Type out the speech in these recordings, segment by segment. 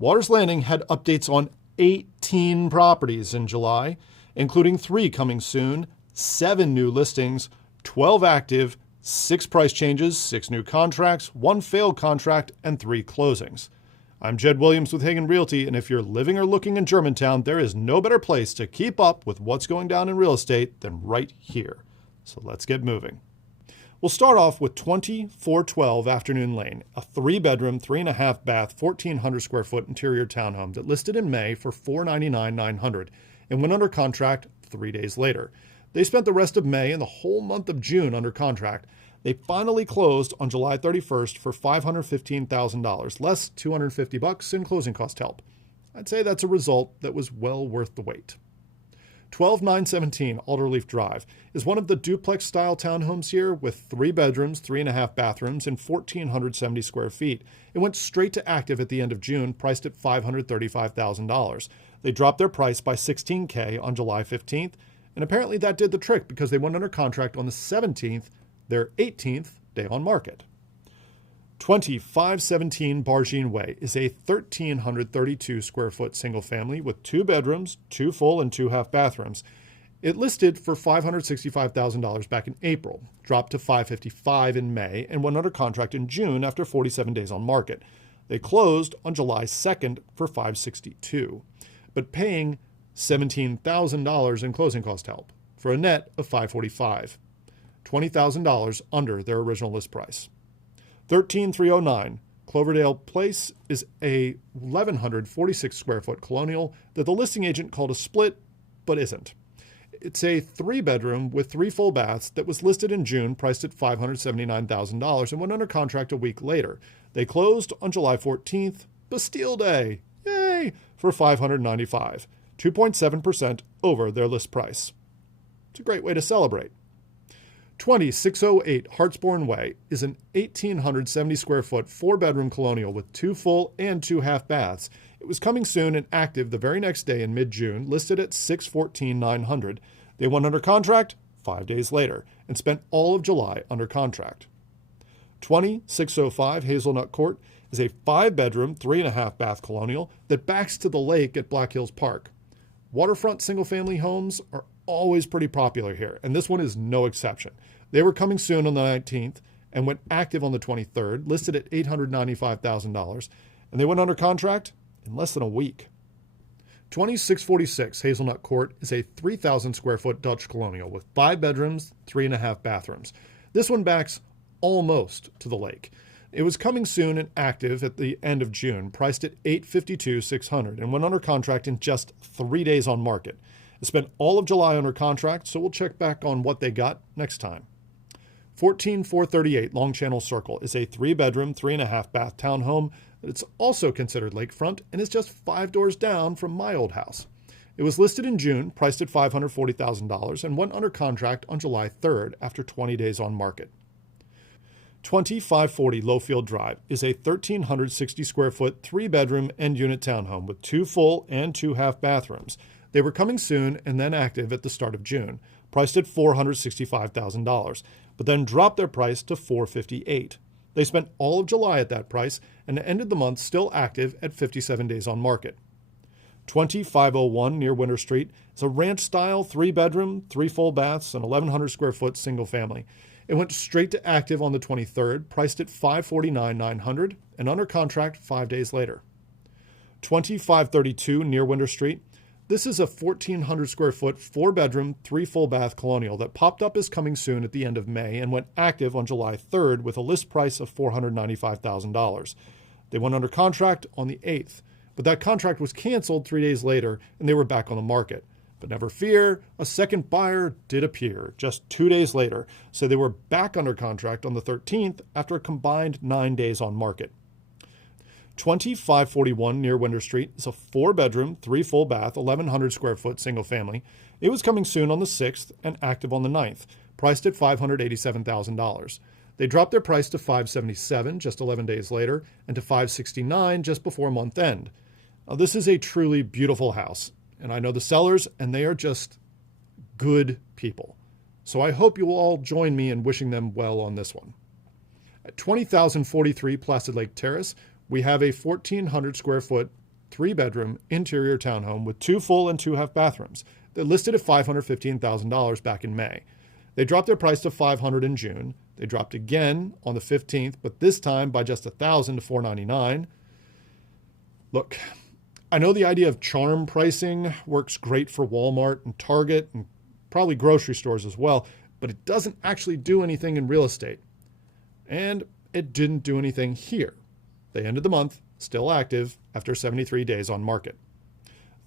Waters Landing had updates on 18 properties in July, including 3 coming soon, 7 new listings, 12 active, 6 price changes, 6 new contracts, 1 failed contract, and 3 closings. I'm Jed Williams with Hagan Realty, and if you're living or looking in Germantown, there is no better place to keep up with what's going down in real estate than right here. So let's get moving. We'll start off with 2412 Afternoon Lane, a 3-bedroom, 3.5 bath, 1,400 square foot interior townhome that listed in May for $499,900 and went under contract 3 days later. They spent the rest of May and the whole month of June under contract. They finally closed on July 31st for $515,000, less $250 in closing cost help. I'd say that's a result that was well worth the wait. 12917 Alderleaf Drive is one of the duplex-style townhomes here with 3 bedrooms, 3.5 bathrooms, and 1,470 square feet. It went straight to active at the end of June, priced at $535,000. They dropped their price by $16,000 on July 15th, and apparently that did the trick because they went under contract on the 17th, their 18th day on market. 2517 Bargine Way is a 1,332 square foot single family with 2 bedrooms, 2 full and 2 half bathrooms. It listed for $565,000 back in April, dropped to $555,000 in May, and went under contract in June after 47 days on market. They closed on July 2nd for $562,000, but paying $17,000 in closing cost help for a net of $545,000, $20,000 under their original list price. 13309 Cloverdale Place is a 1,146 square foot colonial that the listing agent called a split, but isn't. It's a 3-bedroom with 3 full baths that was listed in June, priced at $579,000, and went under contract a week later. They closed on July 14th, Bastille Day, yay, for $595,000, 2.7% over their list price. It's a great way to celebrate. 2608 Hartsbourne Way is an 1,870 square foot 4-bedroom colonial with 2 full and 2 half baths. It was coming soon and active the very next day in mid-June, listed at $614,900. They went under contract 5 days later and spent all of July under contract. 2605 Hazelnut Court is a 5-bedroom, 3.5 bath colonial that backs to the lake at Black Hills Park. Waterfront single-family homes are always pretty popular here, and this one is no exception. They were coming soon on the 19th and went active on the 23rd, listed at $895,000, and they went under contract in less than a week. 2646 Hazelnut Court is a 3,000 square foot Dutch colonial with 5 bedrooms, 3.5 bathrooms. This one backs almost to the lake. It was coming soon and active at the end of June, priced at $852,600, and went under contract in just 3 days on market. It spent all of July under contract, so we'll check back on what they got next time. 14438 Long Channel Circle is a 3-bedroom, 3.5 bath townhome that's also considered lakefront and is just 5 doors down from my old house. It was listed in June, priced at $540,000, and went under contract on July 3rd after 20 days on market. 2540 Lowfield Drive is a 1,360 square foot 3-bedroom end unit townhome with 2 full and 2 half bathrooms. They were coming soon and then active at the start of June, priced at $465,000, but then dropped their price to $458,000. They spent all of July at that price and ended the month still active at 57 days on market. 2501 near Winter Street is a ranch-style 3-bedroom, 3 full baths, and 1,100 square foot single family. It went straight to active on the 23rd, priced at $549,900, and under contract 5 days later. 2532 near Winter Street. This is a 1,400 square foot, 4-bedroom, 3 full bath colonial that popped up as coming soon at the end of May and went active on July 3rd with a list price of $495,000. They went under contract on the 8th, but that contract was canceled 3 days later and they were back on the market. But never fear, a second buyer did appear just 2 days later, so they were back under contract on the 13th after a combined 9 days on market. 2541 near Winter Street is a 4-bedroom, 3 full bath, 1,100 square foot single family. It was coming soon on the 6th and active on the 9th, priced at $587,000. They dropped their price to $577 just 11 days later and to $569 just before month end. Now, this is a truly beautiful house, and I know the sellers, and they are just good people. So I hope you will all join me in wishing them well on this one. At 20,043 Placid Lake Terrace, we have a 1,400 square foot 3-bedroom interior townhome with 2 full and 2 half bathrooms that listed at $515,000 back in May. They dropped their price to $500 in June. They dropped again on the 15th, but this time by just $1,000 to $499. Look, I know the idea of charm pricing works great for Walmart and Target and probably grocery stores as well, but it doesn't actually do anything in real estate. And it didn't do anything here. They ended the month still active after 73 days on market.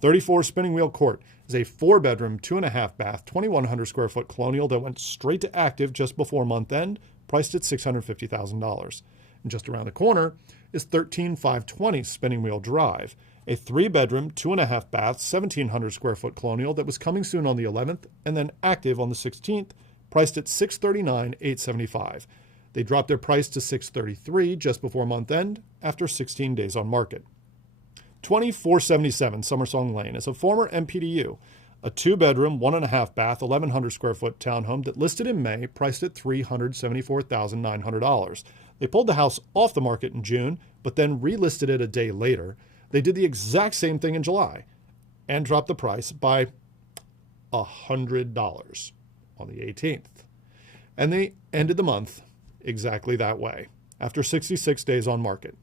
34 Spinning Wheel Court is a 4-bedroom, 2.5 bath, 2,100 square foot colonial that went straight to active just before month end, priced at $650,000. And just around the corner is 13520 Spinning Wheel Drive, a 3-bedroom, 2.5 bath, 1,700 square foot colonial that was coming soon on the 11th and then active on the 16th, priced at $639,875. They dropped their price to $633 just before month end after 16 days on market. 2477 Summersong Lane is a former MPDU, a 2-bedroom, 1.5 bath, 1,100 square foot townhome that listed in May, priced at $374,900. They pulled the house off the market in June, but then relisted it a day later. They did the exact same thing in July and dropped the price by $100 on the 18th. And they ended the month exactly that way after 66 days on market.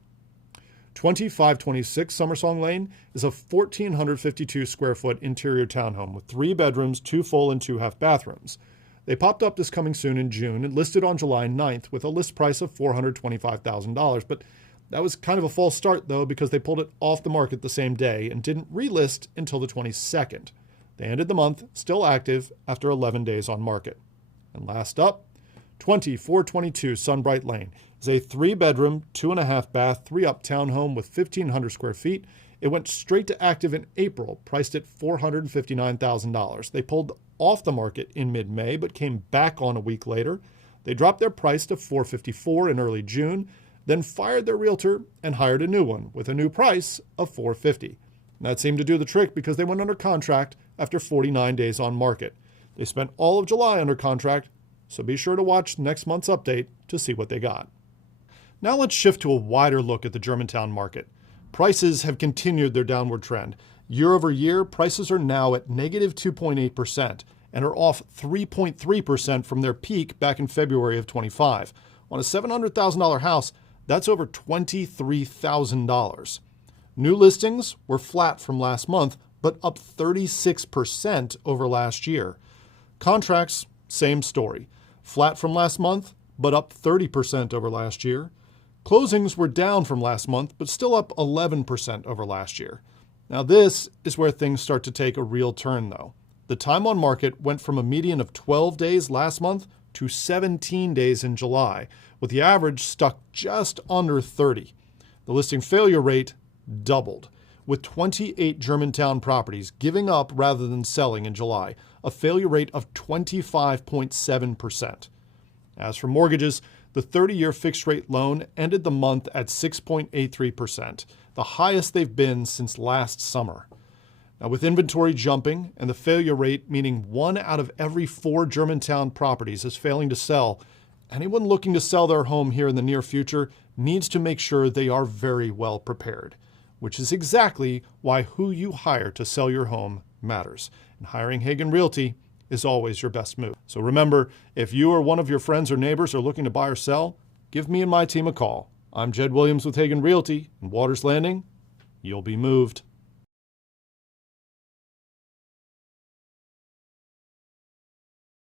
2526 Summersong Lane is a 1,452 square foot interior townhome with 3 bedrooms, 2 full and 2 half bathrooms. They popped up this coming soon in June and listed on July 9th with a list price of $425,000. But that was kind of a false start, though, because they pulled it off the market the same day and didn't relist until the 22nd. They ended the month still active after 11 days on market. And last up, 2422 Sunbright Lane is a 3-bedroom, 2.5 bath, 3-up townhome with 1,500 square feet. It went straight to active in April, priced at $459,000. They pulled off the market in mid-May, but came back on a week later. They dropped their price to $454 in early June, then fired their realtor and hired a new one with a new price of $450. That seemed to do the trick because they went under contract after 49 days on market. They spent all of July under contract, so be sure to watch next month's update to see what they got. Now let's shift to a wider look at the Germantown market. Prices have continued their downward trend. Year over year, prices are now at negative 2.8% and are off 3.3% from their peak back in February of 25. On a $700,000 house, that's over $23,000. New listings were flat from last month, but up 36% over last year. Contracts, same story. Flat from last month, but up 30% over last year. Closings were down from last month, but still up 11% over last year. Now this is where things start to take a real turn, though. The time on market went from a median of 12 days last month to 17 days in July, with the average stuck just under 30. The listing failure rate doubled, with 28 Germantown properties giving up rather than selling in July, a failure rate of 25.7%. As for mortgages, the 30-year fixed-rate loan ended the month at 6.83%, the highest they've been since last summer. Now, with inventory jumping and the failure rate meaning 1 out of every 4 Germantown properties is failing to sell, anyone looking to sell their home here in the near future needs to make sure they are very well prepared, which is exactly why who you hire to sell your home matters. And hiring Hagan Realty is always your best move. So remember, if you or one of your friends or neighbors are looking to buy or sell, give me and my team a call. I'm Jed Williams with Hagan Realty, and Waters Landing, you'll be moved.